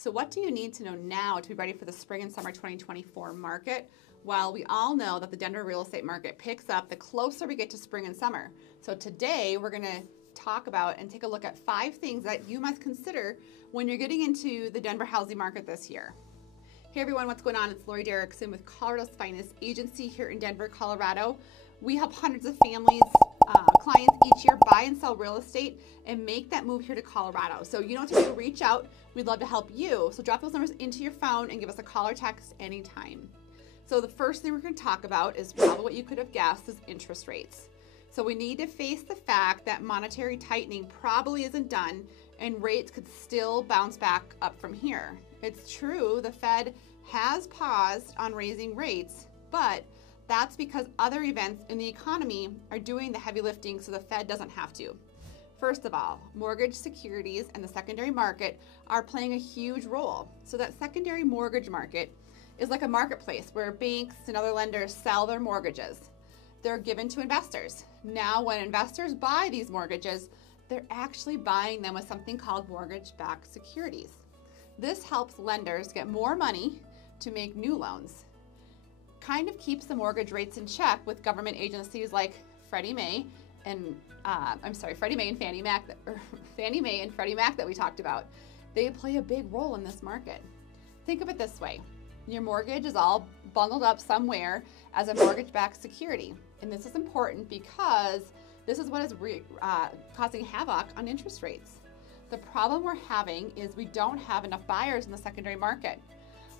So what do you need to know now to be ready for the spring and summer 2024 market? Well, we all know that the Denver real estate market picks up the closer we get to spring and summer. So today we're going to talk about and take a look at 5 things that you must consider when you're getting into the Denver housing market this year. Hey everyone, what's going on? It's Lori Derrickson with Colorado's finest agency here in Denver, Colorado. We help hundreds of families, clients each year buy and sell real estate and make that move here to Colorado. So you know what to do, reach out. We'd love to help you. So drop those numbers into your phone and give us a call or text anytime. So the first thing we're going to talk about is probably what you could have guessed is interest rates. So we need to face the fact that monetary tightening probably isn't done and rates could still bounce back up from here. It's true, the Fed has paused on raising rates, but that's because other events in the economy are doing the heavy lifting so the Fed doesn't have to. First of all, mortgage securities and the secondary market are playing a huge role. So that secondary mortgage market is like a marketplace where banks and other lenders sell their mortgages. They're given to investors. Now, when investors buy these mortgages, they're actually buying them with something called mortgage-backed securities. This helps lenders get more money to make new loans. Kind of keeps the mortgage rates in check with government agencies like Fannie Mae and Fannie Mae and Freddie Mac that we talked about. They play a big role in this market. Think of it this way. Your mortgage is all bundled up somewhere as a mortgage-backed security. And this is important because this is what is causing havoc on interest rates. The problem we're having is we don't have enough buyers in the secondary market.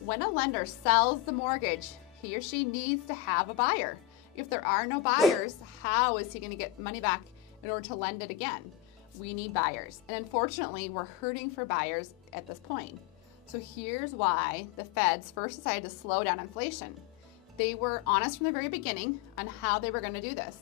When a lender sells the mortgage, he or she needs to have a buyer. If there are no buyers, how is he going to get money back in order to lend it again? We need buyers. And unfortunately, we're hurting for buyers at this point. So here's why the Feds first decided to slow down inflation. They were honest from the very beginning on how they were going to do this.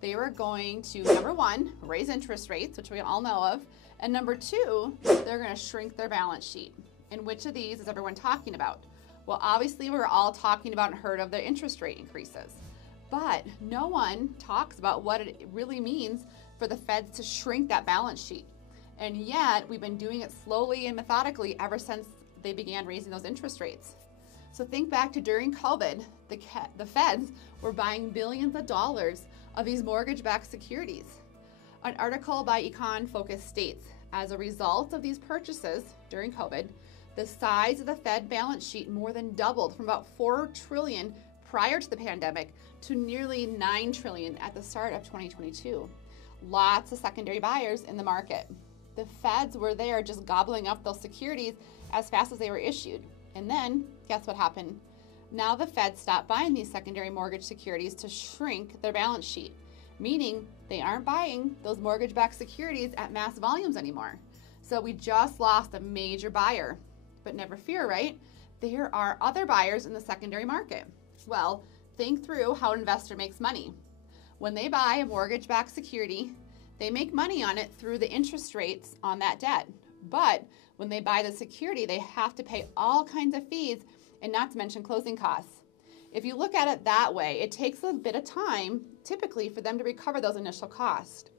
They were going to, number one, raise interest rates, which we all know of, and number two, they're going to shrink their balance sheet. And which of these is everyone talking about? Well, obviously, we're all talking about and heard of the interest rate increases, but no one talks about what it really means for the Feds to shrink that balance sheet. And yet, we've been doing it slowly and methodically ever since they began raising those interest rates. So think back to during COVID, the Feds were buying billions of dollars of these mortgage-backed securities. An article by Econ Focus states, as a result of these purchases during COVID, the size of the Fed balance sheet more than doubled from about $4 trillion prior to the pandemic to nearly $9 trillion at the start of 2022. Lots of secondary buyers in the market. The Feds were there just gobbling up those securities as fast as they were issued. And then, guess what happened? Now the Fed stopped buying these secondary mortgage securities to shrink their balance sheet, meaning they aren't buying those mortgage-backed securities at mass volumes anymore. So we just lost a major buyer. But never fear, right? There are other buyers in the secondary market. Well, think through how an investor makes money. When they buy a mortgage-backed security, they make money on it through the interest rates on that debt. But when they buy the security, they have to pay all kinds of fees and not to mention closing costs. If you look at it that way, it takes a bit of time, typically, for them to recover those initial costs.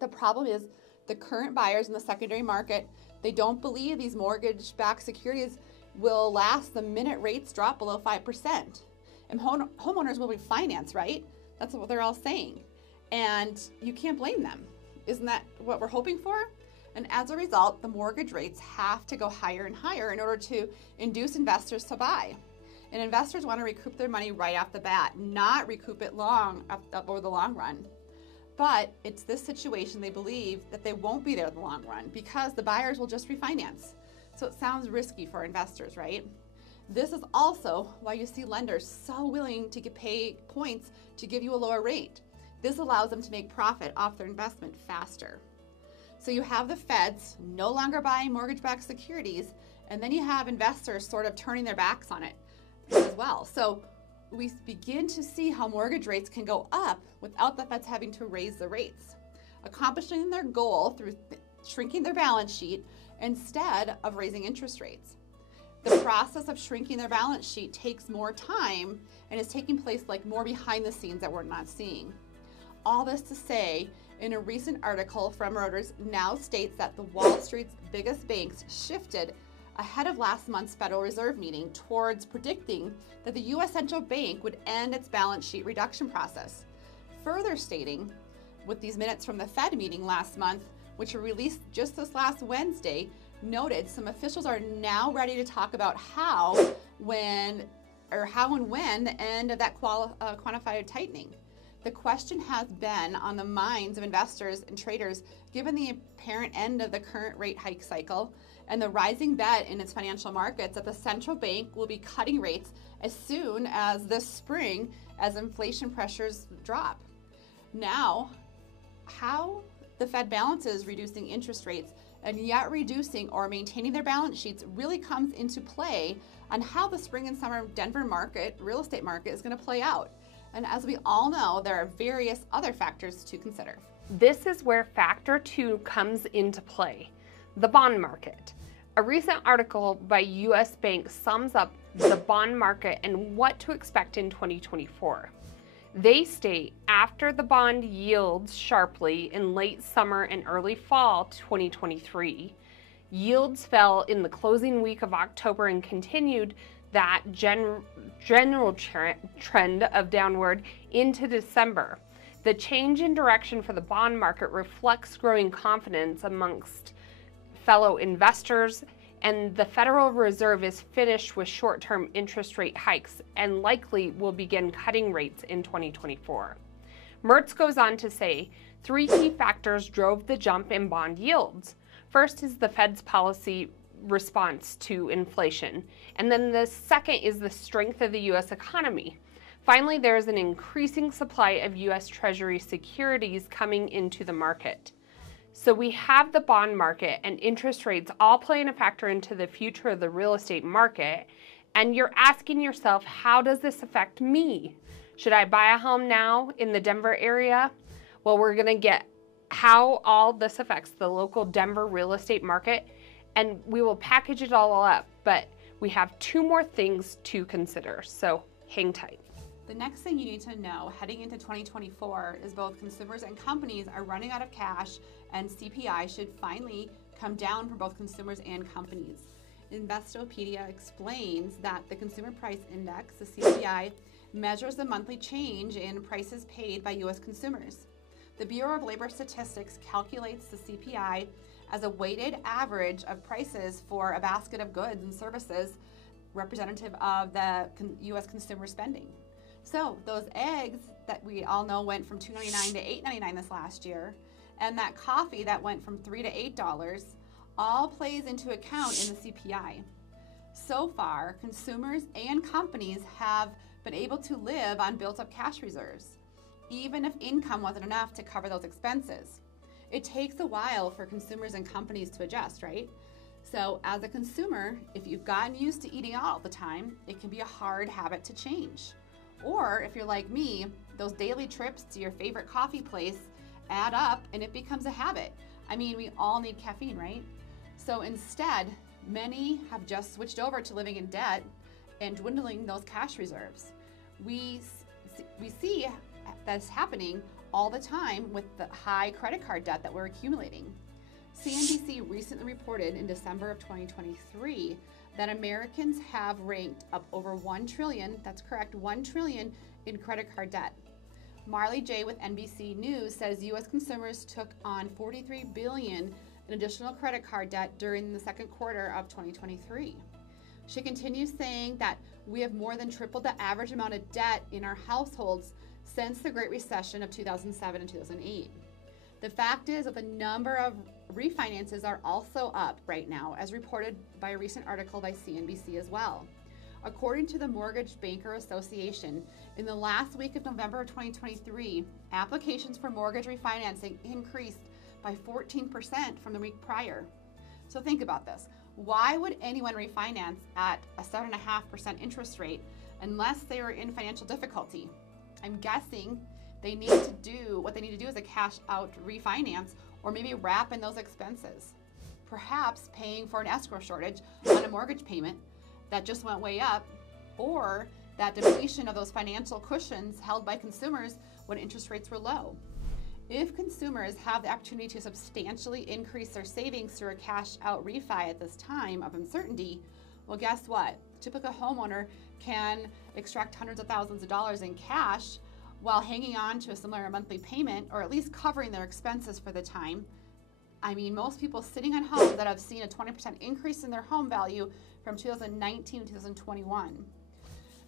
The problem is the current buyers in the secondary market, they don't believe these mortgage-backed securities will last the minute rates drop below 5%. And homeowners will refinance, right? That's what they're all saying. And you can't blame them. Isn't that what we're hoping for? And as a result, the mortgage rates have to go higher and higher in order to induce investors to buy. And investors want to recoup their money right off the bat, not recoup it over the long run. But it's this situation they believe that they won't be there in the long run because the buyers will just refinance. So it sounds risky for investors, right? This is also why you see lenders so willing to pay points to give you a lower rate. This allows them to make profit off their investment faster. So you have the Feds no longer buying mortgage-backed securities, and then you have investors sort of turning their backs on it as well. So we begin to see how mortgage rates can go up without the Feds having to raise the rates, accomplishing their goal through shrinking their balance sheet instead of raising interest rates. The process of shrinking their balance sheet takes more time and is taking place like more behind the scenes that we're not seeing. All this to say, in a recent article from Reuters now states that the Wall Street's biggest banks shifted ahead of last month's Federal Reserve meeting towards predicting that the U.S. Central Bank would end its balance sheet reduction process, further stating, with these minutes from the Fed meeting last month, which were released just this last Wednesday, noted some officials are now ready to talk about how and when the end of that quantified tightening. The question has been on the minds of investors and traders given the apparent end of the current rate hike cycle and the rising bet in its financial markets that the central bank will be cutting rates as soon as this spring as inflation pressures drop. Now, how the Fed balances reducing interest rates and yet reducing or maintaining their balance sheets really comes into play on how the spring and summer Denver real estate market is going to play out. And as we all know, there are various other factors to consider. This is where factor 2 comes into play, the bond market. A recent article by U.S. Bank sums up the bond market and what to expect in 2024. They state after the bond yields sharply in late summer and early fall 2023, yields fell in the closing week of October and continued that general trend of downward into December. The change in direction for the bond market reflects growing confidence amongst fellow investors, and the Federal Reserve is finished with short-term interest rate hikes and likely will begin cutting rates in 2024. Mertz goes on to say, 3 key factors drove the jump in bond yields. First is the Fed's policy response to inflation, and then the second is the strength of the U.S. economy. Finally, there is an increasing supply of U.S. Treasury securities coming into the market. So we have the bond market and interest rates all playing a factor into the future of the real estate market, and you're asking yourself, how does this affect me? Should I buy a home now in the Denver area? Well, we're going to get how all this affects the local Denver real estate market, and we will package it all up, but we have 2 more things to consider, so hang tight. The next thing you need to know heading into 2024 is both consumers and companies are running out of cash, and CPI should finally come down for both consumers and companies. Investopedia explains that the Consumer Price Index, the CPI, measures the monthly change in prices paid by U.S. consumers. The Bureau of Labor Statistics calculates the CPI as a weighted average of prices for a basket of goods and services representative of the U.S. consumer spending. So those eggs that we all know went from $2.99 to $8.99 this last year, and that coffee that went from $3 to $8, all plays into account in the CPI. So far, consumers and companies have been able to live on built-up cash reserves, even if income wasn't enough to cover those expenses. It takes a while for consumers and companies to adjust, right? So as a consumer, if you've gotten used to eating out all the time, it can be a hard habit to change. Or if you're like me, those daily trips to your favorite coffee place add up and it becomes a habit. I mean, we all need caffeine, right? So instead, many have just switched over to living in debt and dwindling those cash reserves. We see that's happening all the time with the high credit card debt that we're accumulating. CNBC recently reported in December of 2023 that Americans have ranked up over $1 trillion, that's correct, $1 trillion in credit card debt. Marley J with NBC News says U.S. consumers took on $43 billion in additional credit card debt during the second quarter of 2023. She continues saying that we have more than tripled the average amount of debt in our households since the Great Recession of 2007 and 2008. The fact is that the number of refinances are also up right now, as reported by a recent article by CNBC as well. According to the Mortgage Banker Association, in the last week of November of 2023, applications for mortgage refinancing increased by 14% from the week prior. So think about this. Why would anyone refinance at a 7.5% interest rate unless they are in financial difficulty? I'm guessing they need to do what they need to do is a cash out refinance, or maybe wrap in those expenses. Perhaps paying for an escrow shortage on a mortgage payment that just went way up, or that depletion of those financial cushions held by consumers when interest rates were low. If consumers have the opportunity to substantially increase their savings through a cash out refi at this time of uncertainty, well, guess what? A typical homeowner can extract hundreds of thousands of dollars in cash while hanging on to a similar monthly payment, or at least covering their expenses for the time. I mean, most people sitting on homes that have seen a 20% increase in their home value from 2019 to 2021.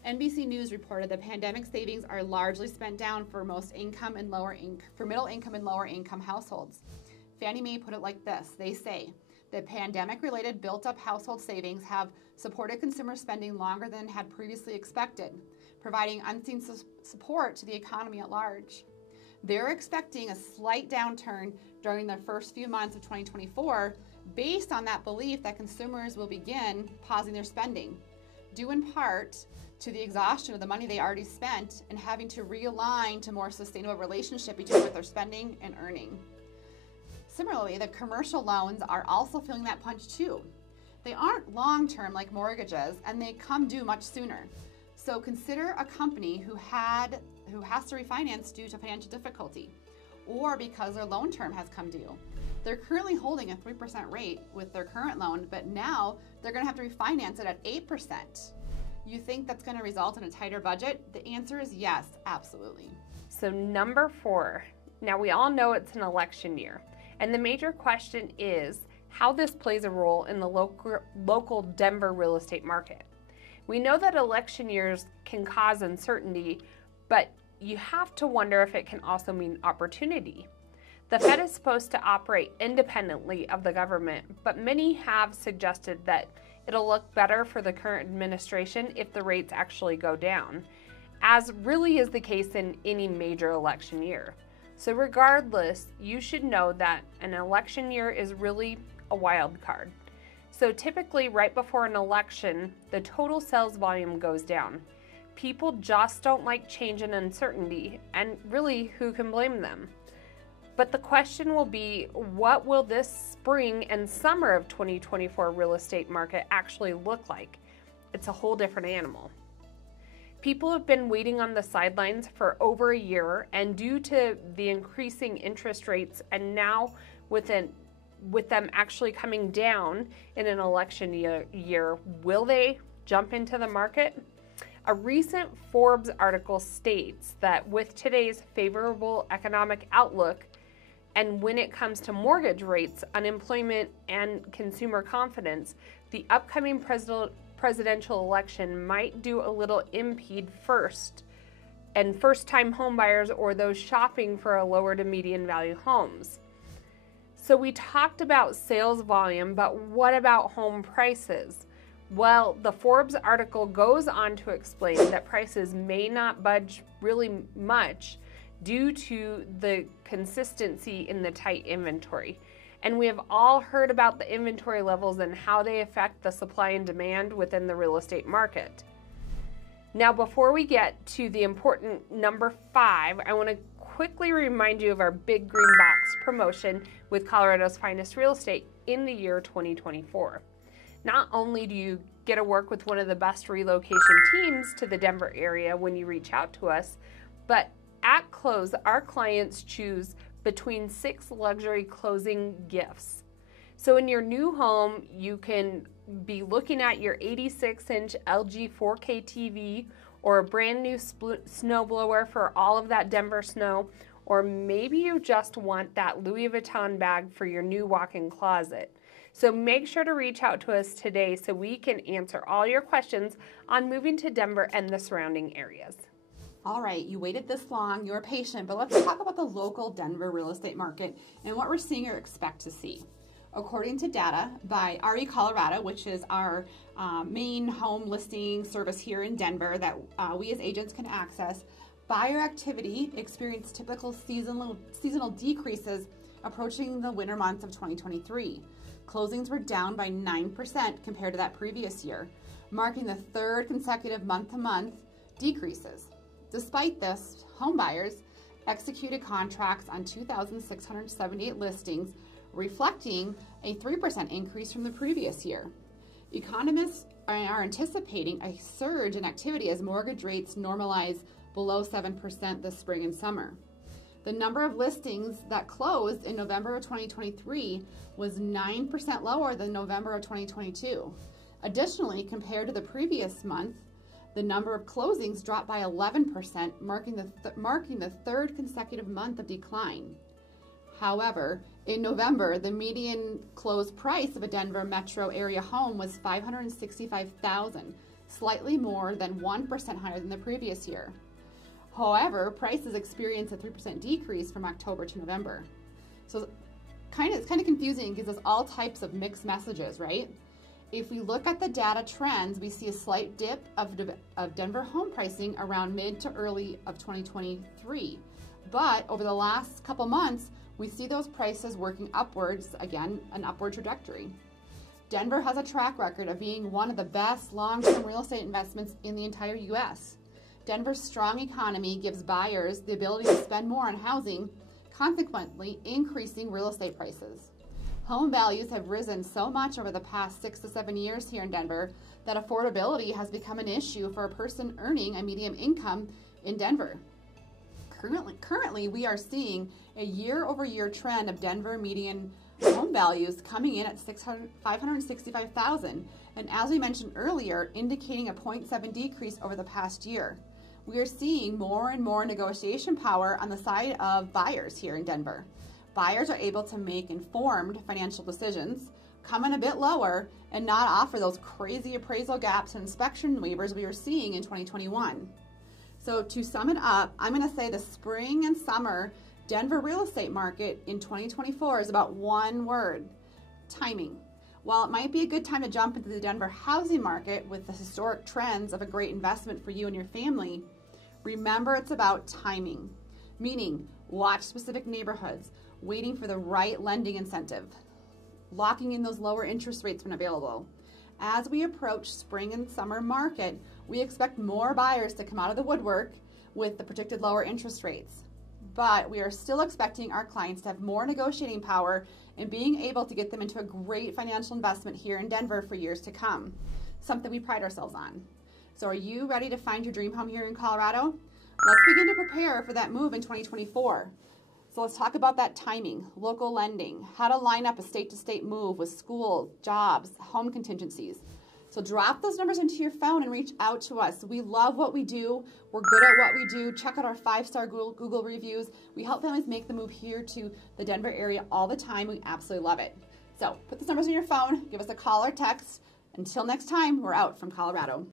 NBC News reported that pandemic savings are largely spent down for most income and middle income and lower income households. Fannie Mae put it like this. They say that pandemic-related built-up household savings have supported consumer spending longer than had previously expected, providing unseen support to the economy at large. They're expecting a slight downturn during the first few months of 2024 based on that belief that consumers will begin pausing their spending, due in part to the exhaustion of the money they already spent and having to realign to more sustainable relationship between what they're spending and earning. Similarly, the commercial loans are also feeling that punch too. They aren't long-term like mortgages, and they come due much sooner. So consider a company who has to refinance due to financial difficulty, or because their loan term has come due. They're currently holding a 3% rate with their current loan, but now they're going to have to refinance it at 8%. You think that's going to result in a tighter budget? The answer is yes, absolutely. So number 4, now we all know it's an election year, and the major question is how this plays a role in the local Denver real estate market. We know that election years can cause uncertainty, but you have to wonder if it can also mean opportunity. The Fed is supposed to operate independently of the government, but many have suggested that it'll look better for the current administration if the rates actually go down, as really is the case in any major election year. So regardless, you should know that an election year is really a wild card. So typically right before an election, the total sales volume goes down. People just don't like change and uncertainty, and really, who can blame them? But the question will be, what will this spring and summer of 2024 real estate market actually look like? It's a whole different animal. People have been waiting on the sidelines for over a year, and due to the increasing interest rates, and now with them actually coming down in an election year, will they jump into the market? A recent Forbes article states that with today's favorable economic outlook, and when it comes to mortgage rates, unemployment, and consumer confidence, the upcoming presidential election might do a little impede first-time home buyers or those shopping for a lower to median value homes. So we talked about sales volume, but what about home prices? Well, the Forbes article goes on to explain that prices may not budge really much due to the consistency in the tight inventory. And we have all heard about the inventory levels and how they affect the supply and demand within the real estate market. Now, before we get to the important number 5, I want to quickly remind you of our Big Green Box promotion with Colorado's finest real estate in the year 2024. Not only do you get to work with one of the best relocation teams to the Denver area when you reach out to us, but at close, our clients choose between 6 luxury closing gifts. So in your new home, you can be looking at your 86-inch LG 4K TV or a brand new snowblower for all of that Denver snow, or maybe you just want that Louis Vuitton bag for your new walk-in closet. So make sure to reach out to us today so we can answer all your questions on moving to Denver and the surrounding areas. All right, you waited this long, you're patient, but let's talk about the local Denver real estate market and what we're seeing or expect to see. According to data by RE Colorado, which is our main home listing service here in Denver that we as agents can access, buyer activity experienced typical seasonal decreases approaching the winter months of 2023. Closings were down by 9% compared to that previous year, marking the 3rd consecutive month-to-month decreases. Despite this, home buyers executed contracts on 2,678 listings, reflecting a 3% increase from the previous year. Economists are anticipating a surge in activity as mortgage rates normalize below 7% this spring and summer. The number of listings that closed in November of 2023 was 9% lower than November of 2022. Additionally, compared to the previous month, the number of closings dropped by 11%, marking the third consecutive month of decline. However, in November, the median close price of a Denver metro area home was $565,000, slightly more than 1% higher than the previous year. However, prices experienced a 3% decrease from October to November. So it's kind of confusing and gives us all types of mixed messages, right? If we look at the data trends, we see a slight dip of Denver home pricing around mid to early of 2023. But over the last couple months, we see those prices working upwards, again, an upward trajectory. Denver has a track record of being one of the best long-term real estate investments in the entire U.S. Denver's strong economy gives buyers the ability to spend more on housing, consequently increasing real estate prices. Home values have risen so much over the past 6 to 7 years here in Denver that affordability has become an issue for a person earning a medium income in Denver. Currently, we are seeing a year-over-year trend of Denver median home values coming in at $565,000, and as we mentioned earlier, indicating a 0.7 decrease over the past year. We are seeing more and more negotiation power on the side of buyers here in Denver. Buyers are able to make informed financial decisions, come in a bit lower, and not offer those crazy appraisal gaps and inspection waivers we were seeing in 2021. So to sum it up, I'm going to say the spring and summer Denver real estate market in 2024 is about one word: timing. While it might be a good time to jump into the Denver housing market with the historic trends of a great investment for you and your family, remember it's about timing, meaning watch specific neighborhoods, waiting for the right lending incentive, locking in those lower interest rates when available. As we approach spring and summer market, we expect more buyers to come out of the woodwork with the predicted lower interest rates. But we are still expecting our clients to have more negotiating power and being able to get them into a great financial investment here in Denver for years to come, something we pride ourselves on. So are you ready to find your dream home here in Colorado? Let's begin to prepare for that move in 2024. So let's talk about that timing, local lending, how to line up a state-to-state move with school, jobs, home contingencies. So drop those numbers into your phone and reach out to us. We love what we do. We're good at what we do. Check out our 5-star Google reviews. We help families make the move here to the Denver area all the time. We absolutely love it. So put those numbers in your phone, give us a call or text. Until next time, we're out from Colorado.